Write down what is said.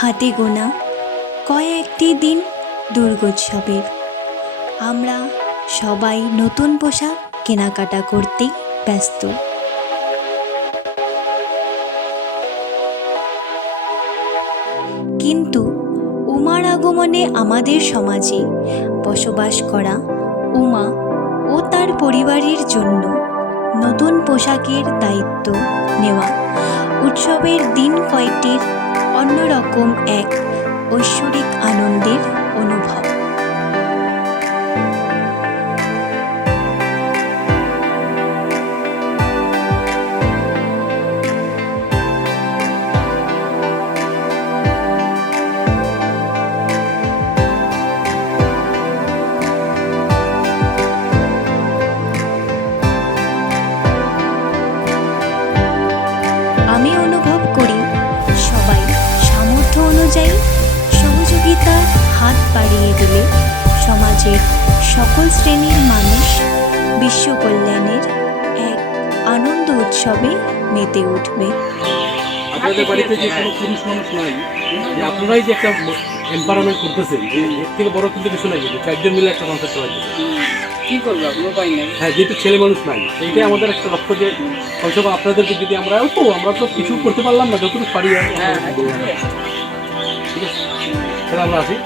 হাতে গোনা কয়েকটি দিন দুর্গোৎসবের। আমরা সবাই নতুন পোশাক কেনাকাটা করতেই ব্যস্ত। কিন্তু উমার আগমনে আমাদের সমাজে বসবাস করা উমা ও তার পরিবারের জন্য নতুন পোশাকের দায়িত্ব নেওয়া উৎসবের দিন কয়েকটির অন্যরকম এক ঐশ্বরিক আনন্দের অনুভব। আমি অনুভব করি সবাই সামর্থ্য অনুযায়ী সহযোগিতার হাত বাড়িয়ে দিলে সমাজের সকল শ্রেণীর মানুষ বিশ্ব কল্যাণের এক আনন্দ উৎসবে মেতে উঠবে। আপনাদের বাড়িতে যে কোনো পুরুষ মানুষ নাই, যে আপনারাই যে একটা এম্পাওয়ারমেন্ট করতেছেন, যে এর থেকে বড় কিন্তু কিছু নাই, কিন্তু চারজন মিলে একটা কনসেপ্ট চালাইতেছে। কি করবো কোনো উপায় নেই। হ্যাঁ, যেহেতু ছেলে মানুষ নাই, এইটাই আমাদের একটা লক্ষ্য যে কমসে কম আপনাদেরকে যদি আমরা তো কিছু করতে পারলাম না, যতটুকু পারি আর। হ্যাঁ, ঠিক আছে, তাহলে আমরা আসি।